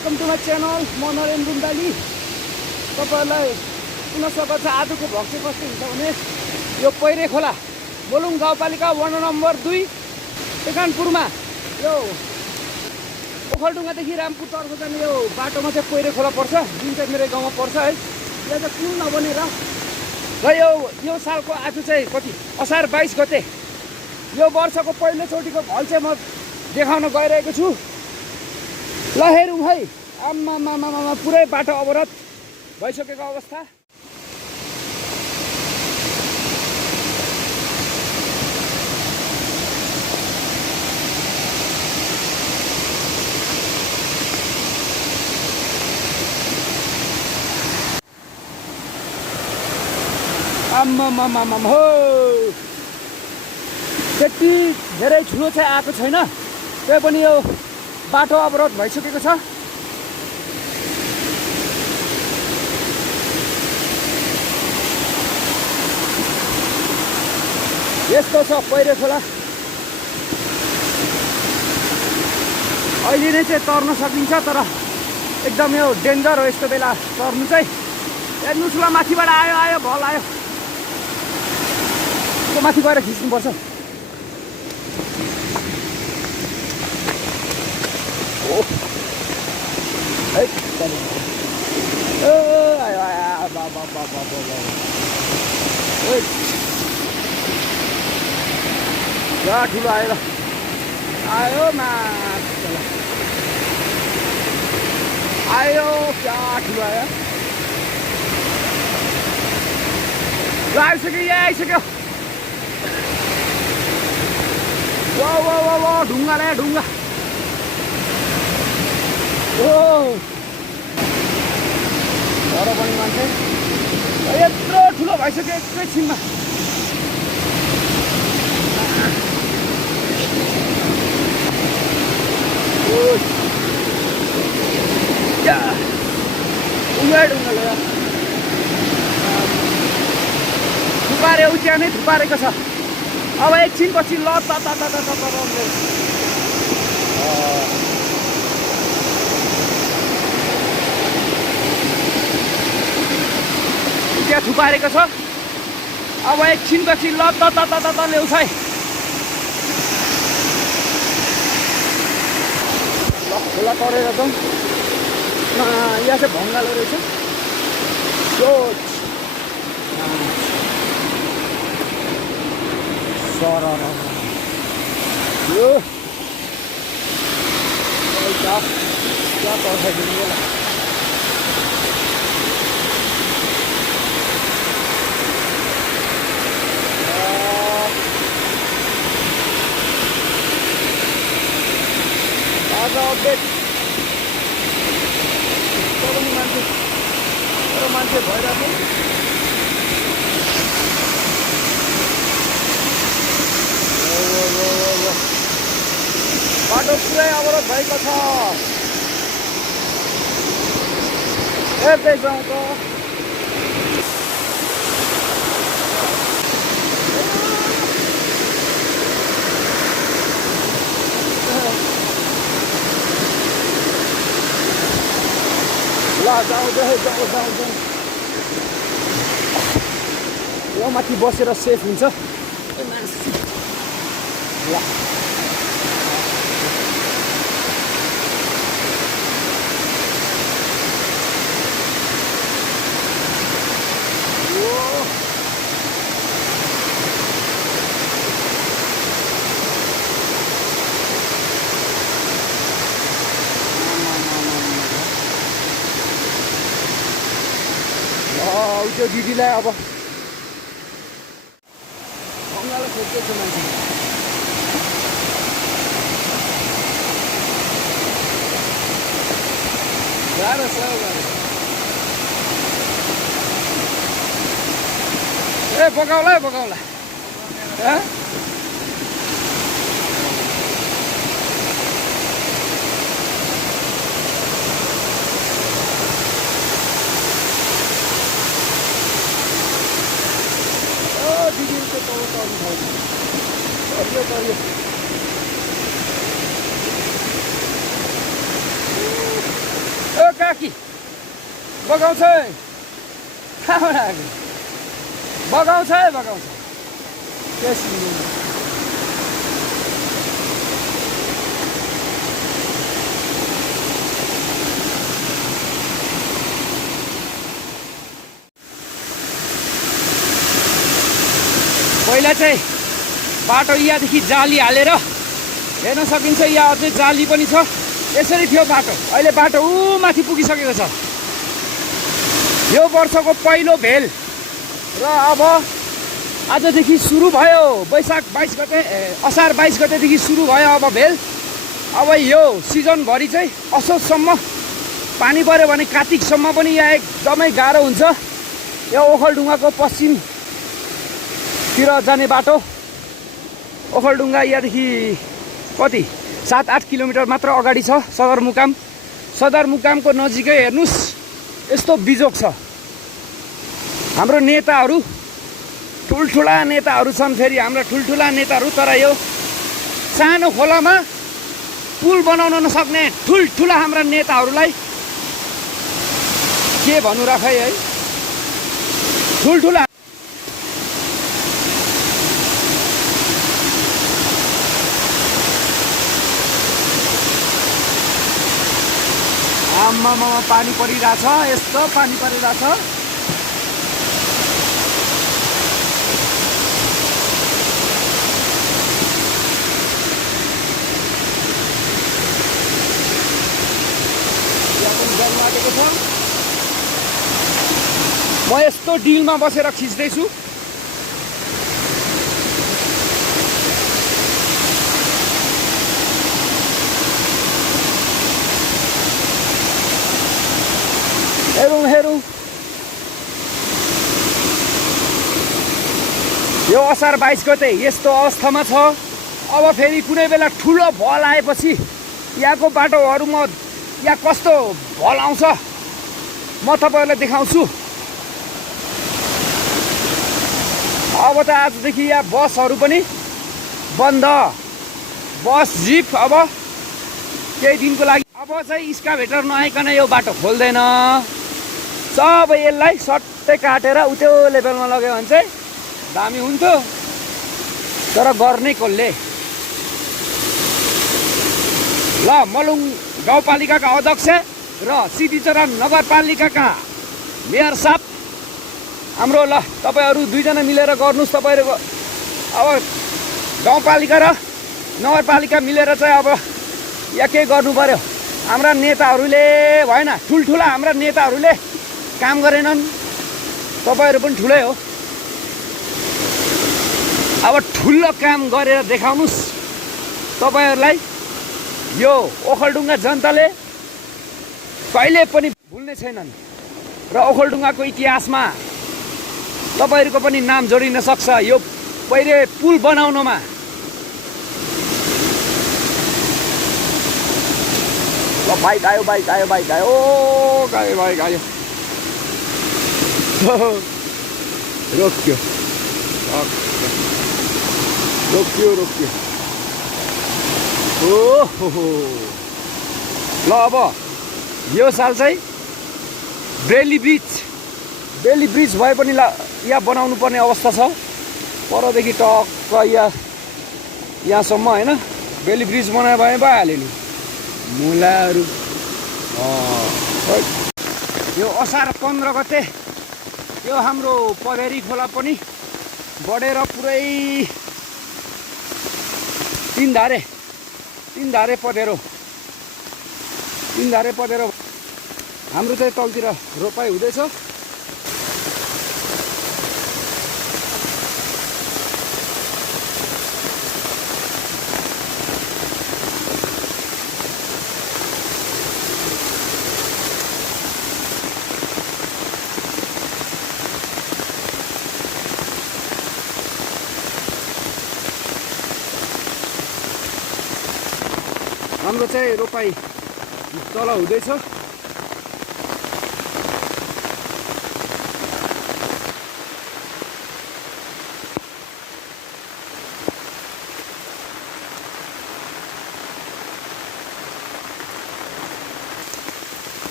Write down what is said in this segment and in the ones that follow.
Welcome to my channel. म नरेन बुन्दाली। तपाईँहरूलाई पुनः स्वागत छ। आजको भ्लग चाहिँ कस्तो हुन्छ भने यो पैरे खोला मोलुङ गाउँपालिका वार्ड नम्बर 2 एकानपुरमा यो ओखलढुङ्गादेखि रामपुरतर्फ जाने यो बाटोमा चाहिँ पैरे खोला पर्छ, जुन चाहिँ मेरो गाउँमा पर्छ है। यहाँ चाहिँ पुल नबनेर र यो सालको आज चाहिँ कति असार 22 गते यो वर्षको पहिलोचोटिको भल चाहिँ म देखाउन गइरहेको छु। ल हेरौँ है। आम्मामामामा पुरै बाटो अवरोध भइसकेको अवस्था। आम्मामामामा हो, त्यति धेरै ठुलो चाहिँ आएको छैन, त्यही पनि यो बाटो अवरोध भइसकेको छ। यस्तो छ पैरे खोला। अहिले नै चाहिँ तर्न सकिन्छ, तर एकदम यो डेन्जर हो यस्तो बेला तर्नु चाहिँ। हेर्नुहोस् ल, माथिबाट आयो भल आयो, माथि गएर खिच्नुपर्छ। ठुलो आयो, आयो आयो क्या ठुलो आयो। ल आइसक्यो, यहाँ आइसक्यो। वा ढुङ्गा ल्यायो, ढुङ्गा। तर पनि मान्छे यत्रो ठुलो भइसक्यो एकैछिनमा। ढुङ्गा ल्यायो, थुपारे उच्या नै थुपारेको छ। अब एकछिनपछि ल त्यहाँ थुपारेको छ। अब एकछिनपछि ल ल्याउँछ है। ल खोला तरेर जाउँ। यहाँ चाहिँ भङ्गालो रहेछ। यो क्या पर्खाइदिनु होला। अपडेट मान्छे भइरहेको बाटो पुरै अवरोध भएको छ। हेर्दै जाउँ त। ल जाउँ। यो माथि बसेर सेफ हुन्छ। ल त्यो दिदीलाई अब ढङ्गाले खोज्दैछ मान्छे। गाह्रो छ गाह्रो। ए बोकाउला दिदी चाहिँ तर्नु तरियो। बगाउँछ है कहाँबाट आएको बगाउँछ है बगाउँछ पहिला चाहिँ बाटो यहाँदेखि जाली हालेर हेर्न सकिन्छ। यहाँ अझै जाली पनि छ। यसरी थियो बाटो। अहिले बाटो ऊ माथि पुगिसकेको छ। यो वर्षको पहिलो भेल र अब आजदेखि सुरु भयो। वैशाख 22 गते असार 22 गतेदेखि सुरु भयो अब भेल। अब यो सिजनभरि चाहिँ असोजसम्म पानी पऱ्यो भने कार्तिकसम्म पनि यहाँ एकदमै गाह्रो हुन्छ। यो ओखलढुङ्गाको पश्चिमतिर जाने बाटो ओखलढुङ्गा यहाँदेखि कति 7-8 किलोमिटर मात्र अगाडि छ सदरमुकाम। सदरमुकामको नजिकै हेर्नुहोस् यस्तो बिजोग छ। हाम्रो नेताहरू ठुल्ठुला नेताहरू छन्। फेरि हाम्रा ठुल्ठुला नेताहरू तर यो सानो खोलामा पुल बनाउन नसक्ने ठुल्ठुला हाम्रा नेताहरूलाई के भन्नु राखै है। ठुल्ठुला आम्मामा पानी परिरहेछ। यस्तो पानी परिरहेछ। म यस्तो डिलमा बसेर खिच्दैछु। हेरौँ हेरौँ यो असार 22 गते यस्तो अवस्थामा छ। अब फेरि कुनै बेला ठुलो भल आएपछि यहाँको बाटोहरूमा यहाँ कस्तो भल आउँछ म तपाईँहरूलाई देखाउँछु। अब त आजदेखि यहाँ बसहरू पनि बन्द। बस जिप अब केही दिनको लागि अब चाहिँ स्काभेटर नआइकन यो बाटो खोल्दैन। सब यसलाई सट्टै काटेर उत्यो लेभलमा लग्यो भने चाहिँ दामी हुन्थ्यो। तर गर्ने कसले। ल मलुङ गाउँपालिकाका अध्यक्ष र सिद्धिचरा नगरपालिकाका मेयर साहब हाम्रो ल तपाईँहरू दुईजना मिलेर गर्नुहोस्। तपाईँहरूको अब गाउँपालिका र नगरपालिका मिलेर चाहिँ अब यहाँ के गर्नु पर्यो। हाम्रा नेताहरूले भएन ठुल्ठुला हाम्रा नेताहरूले काम गरेनन्। तपाईँहरू पनि ठुलै हो। अब ठुलो काम गरेर देखाउनुहोस्। तपाईँहरूलाई यो ओखलढुङ्गा जनताले कहिले पनि भुल्ने छैनन् र ओखलढुङ्गाको इतिहासमा तपाईँहरूको पनि नाम जोडिन सक्छ यो पहिले पुल बनाउनमा। बाइक आयो बाइक आयो बाइक आयो। ओ गयो बाइक आयो। रोक्यो रोक्यो रोक्यो। ओहो ल अब यो साल चाहिँ बेली ब्रिज भए पनि यहाँ बनाउनु पर्ने अवस्था छ। परदेखि टक्क यहाँसम्म होइन बेली ब्रिज बनायो भने भइहाल्यो नि। मुलाहरू यो असार 15 गते यो हाम्रो पधेरी खोला पनि बढेर पुरै तीन धारे पधेरो हाम्रो चाहिँ तलतिर रोपाइ हुँदैछ। हाम्रो चाहिँ रोपाइ तल हुँदैछ।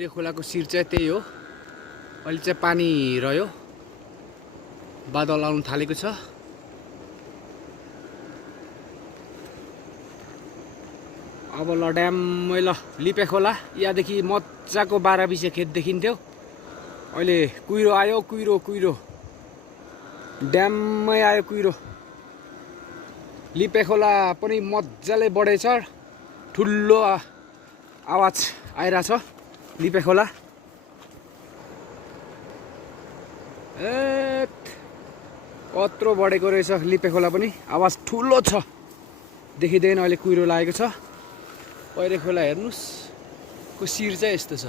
कोइरे खोलाको शिर चाहिँ त्यही हो। अहिले चाहिँ पानी रह्यो, बादल आउनु थालेको छ। अब ल ड्याममै ल लिपे खोला यहाँदेखि मजाको 12-20 खेत देखिन्थ्यो। अहिले कुहिरो आयो, कुहिरो ड्याममै आयो कुहिरो। लिपे खोला पनि मजाले बढेछ, ठुलो आवाज आइरहेछ लिपे खोला। कत्रो बढेको रहेछ लिपे खोला पनि, आवाज ठुलो छ, देखिँदैन। अहिले कुहिरो लागेको छ। कोइरे खोला हेर्नुस् को शिर चाहिँ यस्तो छ।